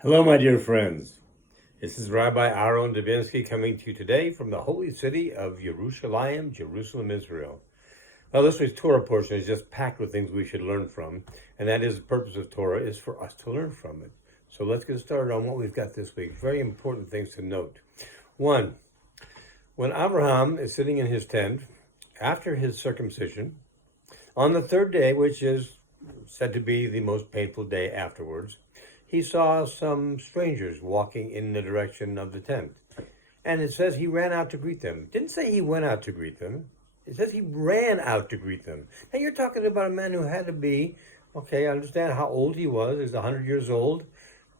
Hello, my dear friends. This is Rabbi Aharon Dobinsky coming to you today from the holy city of Yerushalayim, Jerusalem, Israel. Well, this week's Torah portion is just packed with things we should learn from, and that is the purpose of Torah is for us to learn from it. So let's get started on what we've got this week. Very important things to note. One, when Abraham is sitting in his tent after his circumcision, on the third day, which is said to be the most painful day afterwards, he saw some strangers walking in the direction of the tent. And it says he ran out to greet them. It didn't say he went out to greet them. It says he ran out to greet them. Now you're talking about a man who had to be, I understand how old he was. He's 100 years old.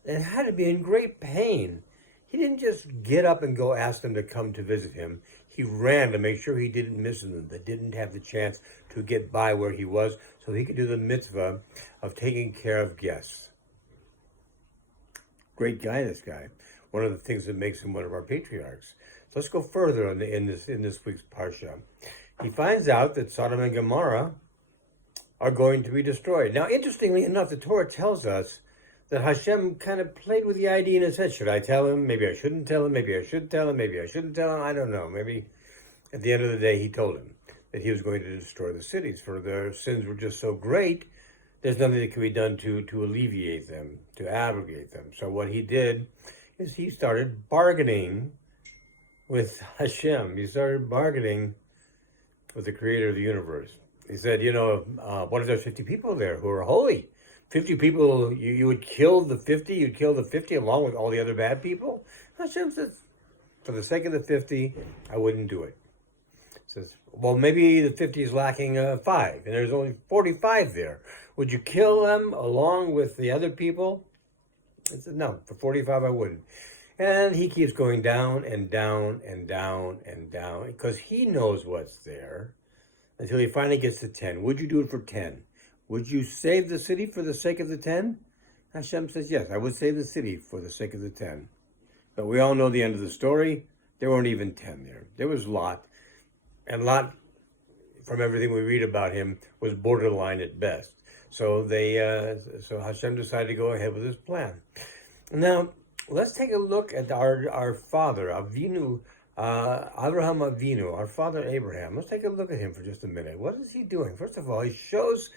And had to be in great pain. He didn't just get up and go ask them to come to visit him. He ran to make sure he didn't miss them, that didn't have the chance to get by where he was so he could do the mitzvah of taking care of guests. Great guy, this guy. One of the things that makes him one of our patriarchs. So let's go further in this week's parsha. He finds out that Sodom and Gomorrah are going to be destroyed. Now, interestingly enough, the Torah tells us that Hashem kind of played with the idea in his head. Should I tell him? Maybe I shouldn't tell him. Maybe I should tell him. Maybe I shouldn't tell him. I don't know. Maybe at the end of the day, he told him that he was going to destroy the cities, for their sins were just so great. There's nothing that can be done to alleviate them, to abrogate them. So what he did is he started bargaining with Hashem. He started bargaining with the creator of the universe. He said, what if there's 50 people there who are holy? 50 people, you would kill the 50? You'd kill the 50 along with all the other bad people? Hashem says, for the sake of the 50, I wouldn't do it. Says, well, maybe the 50 is lacking 5, and there's only 45 there. Would you kill them along with the other people? He said, no, for 45 I wouldn't. And he keeps going down and down and down and down, because he knows what's there, until he finally gets to 10. Would you do it for 10? Would you save the city for the sake of the 10? Hashem says, yes, I would save the city for the sake of the 10. But we all know the end of the story. There weren't even 10 there. There was Lot. And Lot, from everything we read about him, was borderline at best. So so Hashem decided to go ahead with his plan. Now, let's take a look at our father, Avinu, Abraham Avinu, our father Abraham. Let's take a look at him for just a minute. What is he doing? First of all, he shows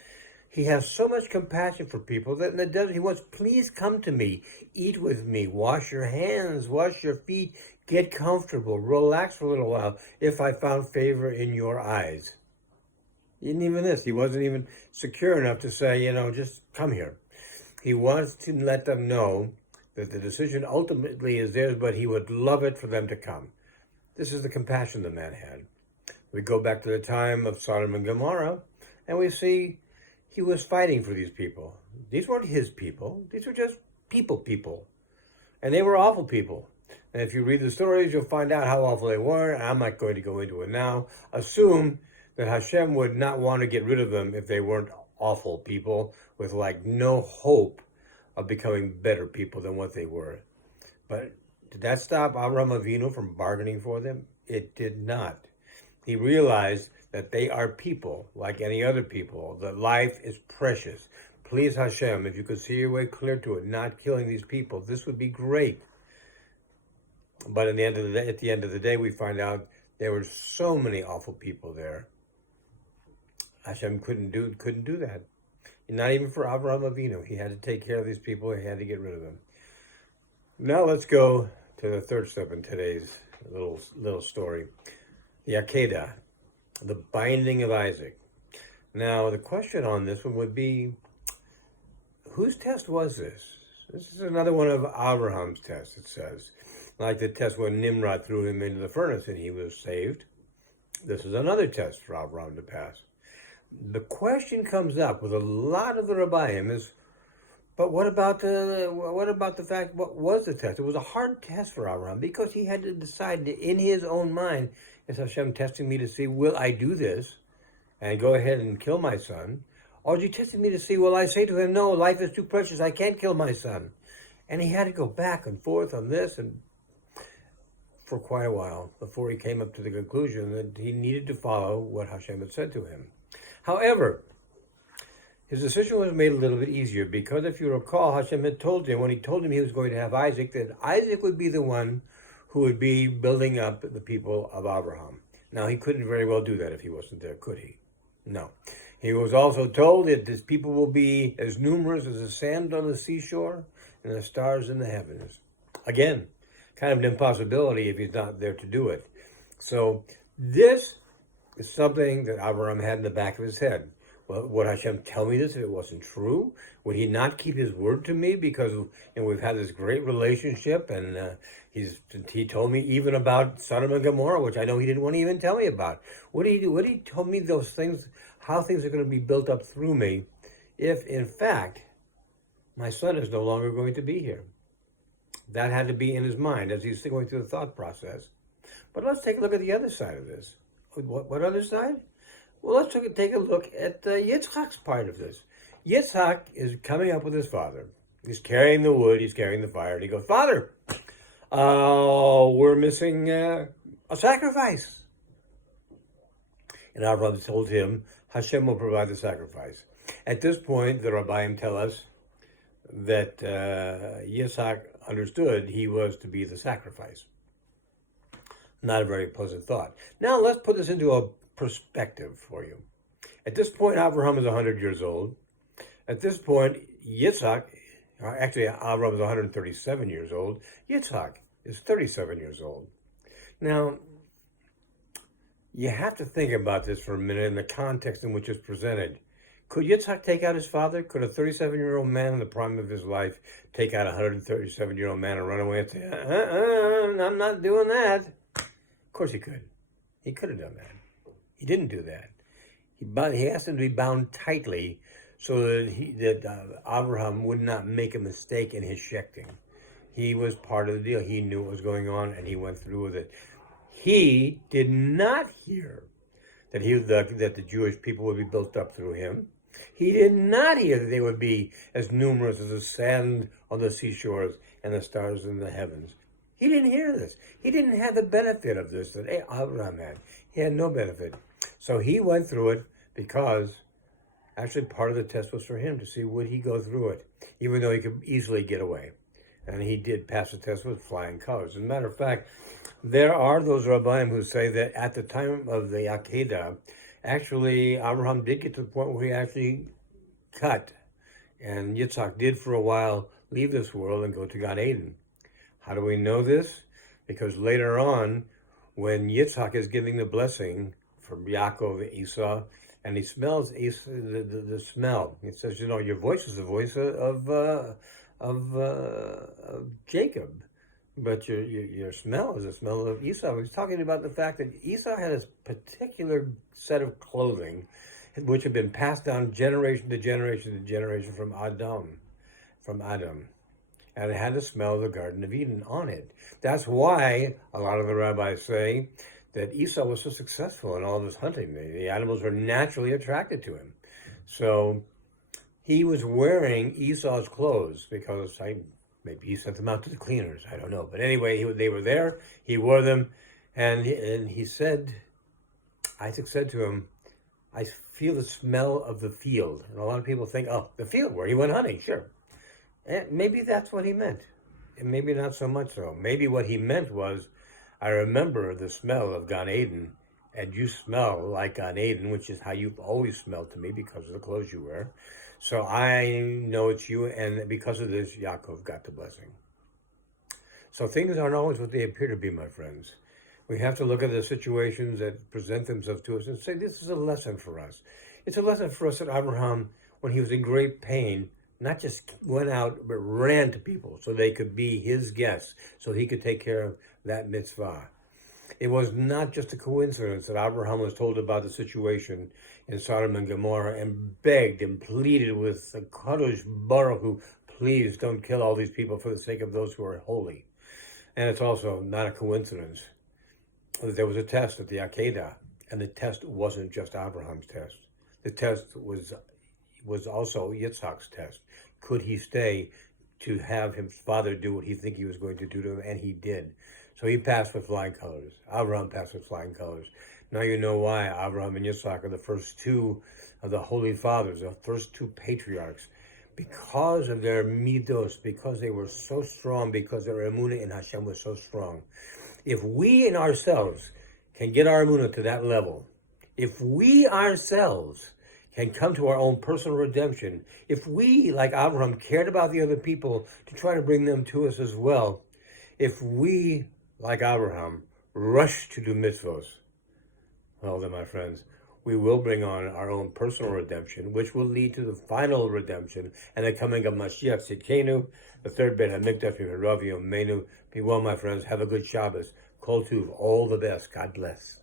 he has so much compassion for people that in the desert he wants, please come to me, eat with me, wash your hands, wash your feet, get comfortable, relax for a little while, if I found favor in your eyes. Even this, he wasn't even secure enough to say, just come here. He wants to let them know that the decision ultimately is theirs, but he would love it for them to come. This is the compassion the man had. We go back to the time of Sodom and Gomorrah, and we see he was fighting for these people. These weren't his people. These were just people. And they were awful people. And if you read the stories, you'll find out how awful they were. I'm not going to go into it now. Assume that Hashem would not want to get rid of them if they weren't awful people with no hope of becoming better people than what they were. But did that stop Abraham Avinu from bargaining for them? It did not. He realized that they are people like any other people, that life is precious. Please, Hashem, if you could see your way clear to it, not killing these people, this would be great. But at the end of the day, we find out there were so many awful people there. Hashem couldn't do that. Not even for Abraham Avinu. He had to take care of these people. He had to get rid of them. Now let's go to the third step in today's little story. The Akedah, the binding of Isaac. Now, the question on this one would be, whose test was this? This is another one of Abraham's tests, it says. Like the test when Nimrod threw him into the furnace and he was saved. This is another test for Abraham to pass. The question comes up with a lot of the Rabbiim is, but what about the fact, what was the test? It was a hard test for Abraham because he had to decide in his own mind, is Hashem testing me to see, will I do this and go ahead and kill my son? Or is he testing me to see, will I say to him, no, life is too precious, I can't kill my son? And he had to go back and forth on this and for quite a while before he came up to the conclusion that he needed to follow what Hashem had said to him. However, his decision was made a little bit easier because if you recall, Hashem had told him, when he told him he was going to have Isaac, that Isaac would be the one who would be building up the people of Abraham. Now, he couldn't very well do that if he wasn't there, could he? No. He was also told that his people will be as numerous as the sand on the seashore and the stars in the heavens. Again, kind of an impossibility if he's not there to do it. So this is something that Abraham had in the back of his head. Well, would Hashem tell me this if it wasn't true? Would he not keep his word to me? Because we've had this great relationship, and he told me even about Sodom and Gomorrah, which I know he didn't want to even tell me about. Would he tell me those things, how things are going to be built up through me, if in fact my son is no longer going to be here? That had to be in his mind as he's going through the thought process. But let's take a look at the other side of this. What other side? Well, let's take a look at Yitzchak's part of this. Yitzchak is coming up with his father. He's carrying the wood, he's carrying the fire, and he goes, "Father, we're missing a sacrifice." And Abraham told him, Hashem will provide the sacrifice. At this point, the Rabbiim tell us that Yitzchak understood he was to be the sacrifice. Not a very pleasant thought. Now, let's put this into a perspective for you. At this point, Abraham is 100 years old. At this point, Yitzchak, actually, Abraham is 137 years old. Yitzchak is 37 years old. Now, you have to think about this for a minute in the context in which it's presented. Could Yitzchak take out his father? Could a 37-year-old man in the prime of his life take out a 137-year-old man and run away and say, I'm not doing that? Of course he could. He could have done that. He didn't do that. He asked him to be bound tightly so that Abraham would not make a mistake in his shechting. He was part of the deal. He knew what was going on, and he went through with it. He did not hear that that the Jewish people would be built up through him. He did not hear that they would be as numerous as the sand on the seashores and the stars in the heavens. He didn't hear this. He didn't have the benefit of this that Abraham had. He had no benefit. So he went through it because actually part of the test was for him to see would he go through it, even though he could easily get away. And he did pass the test with flying colors. As a matter of fact, there are those rabbiim who say that at the time of the Akedah, actually Abraham did get to the point where he actually cut. And Yitzhak did for a while leave this world and go to Gan Eden. How do we know this? Because later on, when Yitzhak is giving the blessing from Yaakov and Esau, and he smells the smell. It says, your voice is the voice of Jacob, but your smell is the smell of Esau. He's talking about the fact that Esau had a particular set of clothing which had been passed down generation to generation to generation from Adam. And it had the smell of the Garden of Eden on it. That's why a lot of the rabbis say that Esau was so successful in all of his hunting. The animals were naturally attracted to him. So he was wearing Esau's clothes because maybe he sent them out to the cleaners. I don't know. But anyway, they were there. He wore them. And he said, Isaac said to him, I feel the smell of the field. And a lot of people think, the field where he went hunting, sure. And maybe that's what he meant. And maybe not so much so. Maybe what he meant was, I remember the smell of Gan Eden, and you smell like Gan Eden, which is how you've always smelled to me because of the clothes you wear. So I know it's you, and because of this, Yaakov got the blessing. So things aren't always what they appear to be, my friends. We have to look at the situations that present themselves to us and say, this is a lesson for us. It's a lesson for us that Abraham, when he was in great pain, not just went out, but ran to people so they could be his guests, so he could take care of that mitzvah. It was not just a coincidence that Abraham was told about the situation in Sodom and Gomorrah and begged and pleaded with the Kadosh Baruch Hu, please don't kill all these people for the sake of those who are holy. And it's also not a coincidence that there was a test at the Akedah, and the test wasn't just Abraham's test. The test was also Yitzhak's test. Could he stay to have his father do what he think he was going to do to him? And he did. So he passed with flying colors. Abraham passed with flying colors. Now you know why Abraham and Yitzhak are the first two of the Holy Fathers, the first two patriarchs. Because of their midos, because they were so strong, because their emunah in Hashem was so strong. If we in ourselves can get our emunah to that level, if we ourselves can come to our own personal redemption, if we, like Abraham, cared about the other people to try to bring them to us as well, if we, like Abraham, rush to do mitzvos, well then, my friends, we will bring on our own personal redemption, which will lead to the final redemption and the coming of Mashiach Tzidkenu, the third Beit HaMikdash, Ravi Menu. Be well, my friends. Have a good Shabbos. Kol Tuv. All the best. God bless.